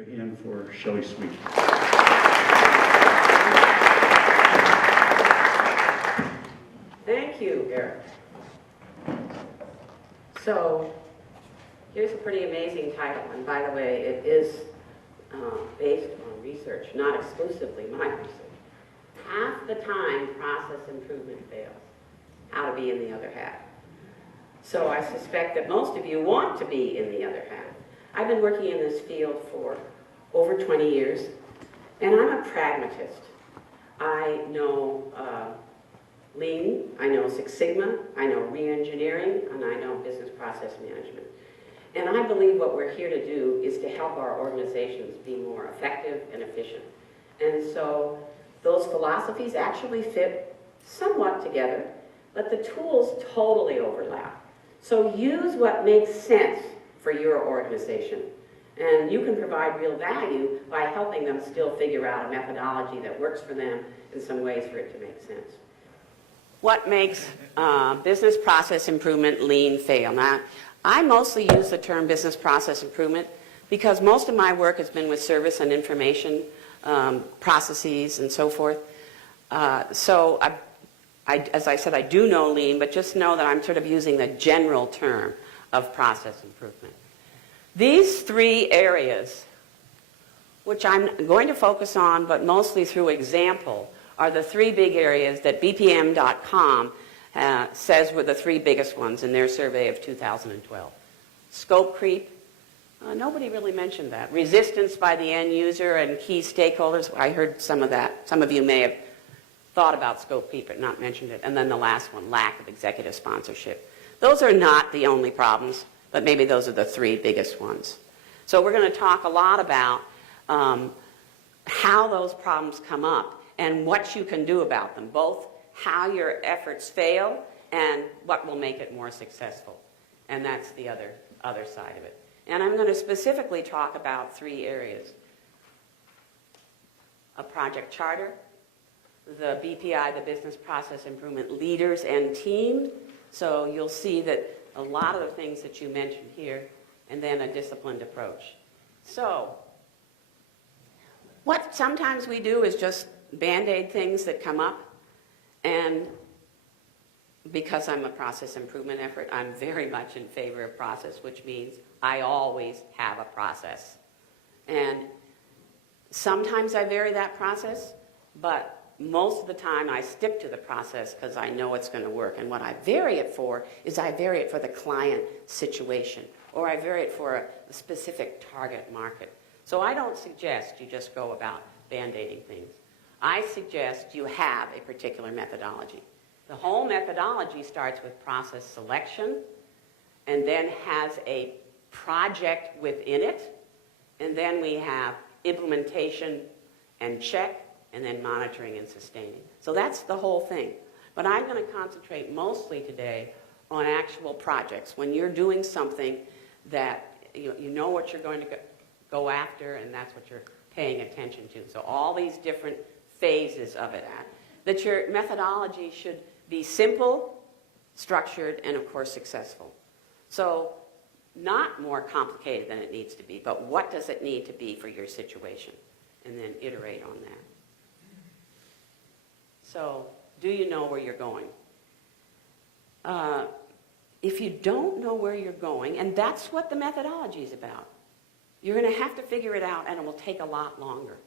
Give a hand for Shelley Sweet. Thank you, Eric. So, here's a pretty amazing title, and by the way, it is based on research, not exclusively my research. Half the time, process improvement fails. How to be in the other half. So I suspect that most of you want to be in the other half. I've been working in this field for over 20 years, and I'm a pragmatist. I know Lean, I know Six Sigma, I know re-engineering, and I know business process management. And I believe what we're here to do is to help our organizations be more effective and efficient. And so those philosophies actually fit somewhat together, but the tools totally overlap. So use what makes sense for your organization. And you can provide real value by helping them still figure out a methodology that works for them in some ways for it to make sense. What makes business process improvement lean fail? Now, I mostly use the term business process improvement because most of my work has been with service and information processes and so forth. So as I said, I do know lean, but just know that I'm sort of using the general term of process improvement. These three areas, which I'm going to focus on, but mostly through example, are the three big areas that BPM.com says were the three biggest ones in their survey of 2012. Scope creep, nobody really mentioned that. Resistance by the end user and key stakeholders, I heard some of that. Some of you may have thought about scope creep but not mentioned it. And then the last one, lack of executive sponsorship. Those are not the only problems, but maybe those are the three biggest ones. So we're going to talk a lot about how those problems come up and what you can do about them, both how your efforts fail and what will make it more successful. And that's the other side of it. And I'm going to specifically talk about three areas. A project charter, the BPI, the Business Process Improvement leaders and team. So you'll see that a lot of the things that you mentioned here, and then a disciplined approach. So what sometimes we do is just Band-Aid things that come up. And because I'm a process improvement effort, I'm very much in favor of process, which means I always have a process. And sometimes I vary that process, but most of the time I stick to the process because I know it's going to work. And what I vary it for is I vary it for the client situation, or I vary it for a specific target market. So I don't suggest you just go about Band-Aiding things. I suggest you have a particular methodology. The whole methodology starts with process selection and then has a project within it, and then we have implementation and check, and then monitoring and sustaining. So that's the whole thing. But I'm going to concentrate mostly today on actual projects. When you're doing something that you know what you're going to go after, and that's what you're paying attention to. So all these different phases of it, that your methodology should be simple, structured, and of course successful. So not more complicated than it needs to be, but what does it need to be for your situation? And then iterate on that. So do you know where you're going? If you don't know where you're going, and that's what the methodology is about, you're going to have to figure it out, and it will take a lot longer.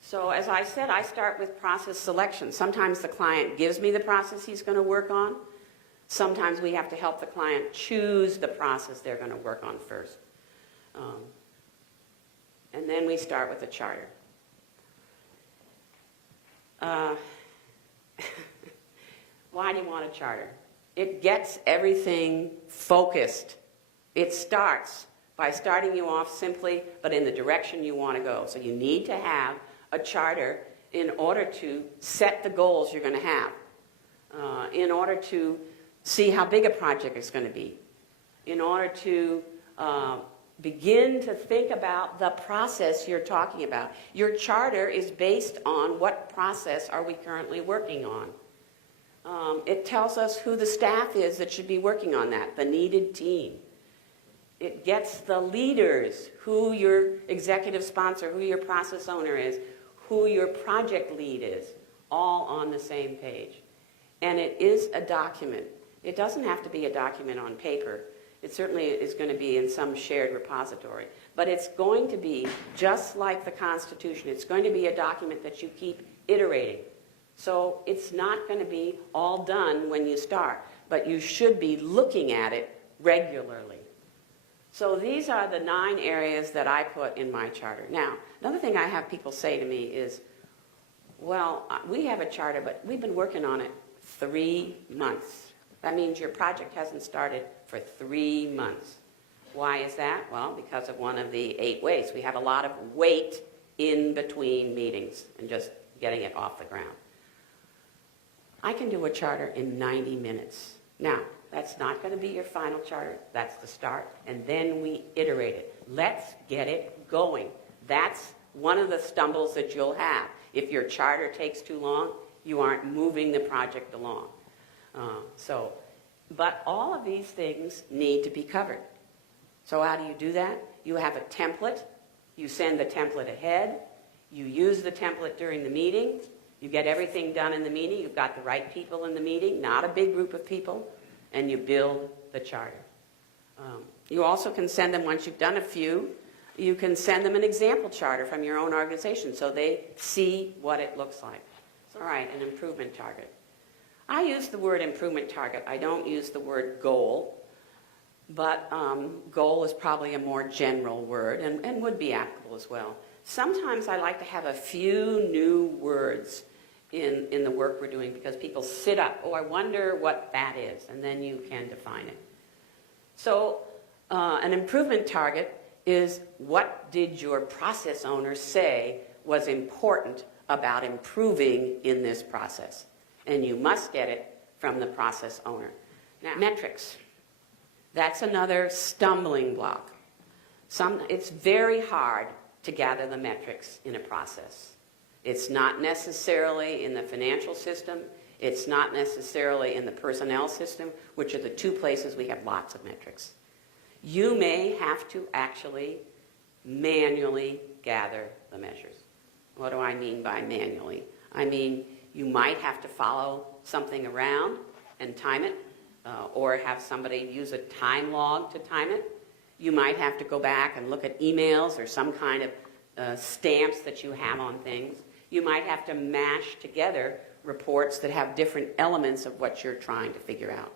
So as I said, I start with process selection. Sometimes the client gives me the process he's going to work on. Sometimes we have to help the client choose the process they're going to work on first. And then we start with the charter. Why do you want a charter? It gets everything focused. It starts by starting you off simply, but in the direction you want to go. So you need to have a charter in order to set the goals you're going to have, in order to see how big a project is going to be, in order to begin to think about the process you're talking about. Your charter is based on what process are we currently working on. It tells us who the staff is that should be working on that, the needed team. It gets the leaders, who your executive sponsor, who your process owner is, who your project lead is, all on the same page. And it is a document. It doesn't have to be a document on paper. It certainly is going to be in some shared repository. But it's going to be, just like the Constitution, it's going to be a document that you keep iterating. So it's not going to be all done when you start, but you should be looking at it regularly. So these are the 9 areas that I put in my charter. Now, another thing I have people say to me is, well, we have a charter, but we've been working on it 3 months. That means your project hasn't started for 3 months. Why is that? Well, because of one of the 8 waits. We have a lot of wait in between meetings and just getting it off the ground. I can do a charter in 90 minutes. Now, that's not going to be your final charter. That's the start. And then we iterate it. Let's get it going. That's one of the stumbles that you'll have. If your charter takes too long, you aren't moving the project along. But all of these things need to be covered. So how do you do that? You have a template. You send the template ahead. You use the template during the meeting. You get everything done in the meeting. You've got the right people in the meeting, not a big group of people, and you build the charter. You also can send them, once you've done a few, you can send them an example charter from your own organization so they see what it looks like. All right, an improvement target. I use the word improvement target. I don't use the word goal, but goal is probably a more general word and would be applicable as well. Sometimes I like to have a few new words in the work we're doing because people sit up, oh, I wonder what that is, and then you can define it. So an improvement target is, what did your process owner say was important about improving in this process? And you must get it from the process owner. Now, metrics. That's another stumbling block. It's very hard to gather the metrics in a process. It's not necessarily in the financial system. It's not necessarily in the personnel system, which are the 2 places we have lots of metrics. You may have to actually manually gather the measures. What do I mean by manually? I mean, you might have to follow something around and time it, or have somebody use a time log to time it. You might have to go back and look at emails or some kind of stamps that you have on things. You might have to mash together reports that have different elements of what you're trying to figure out.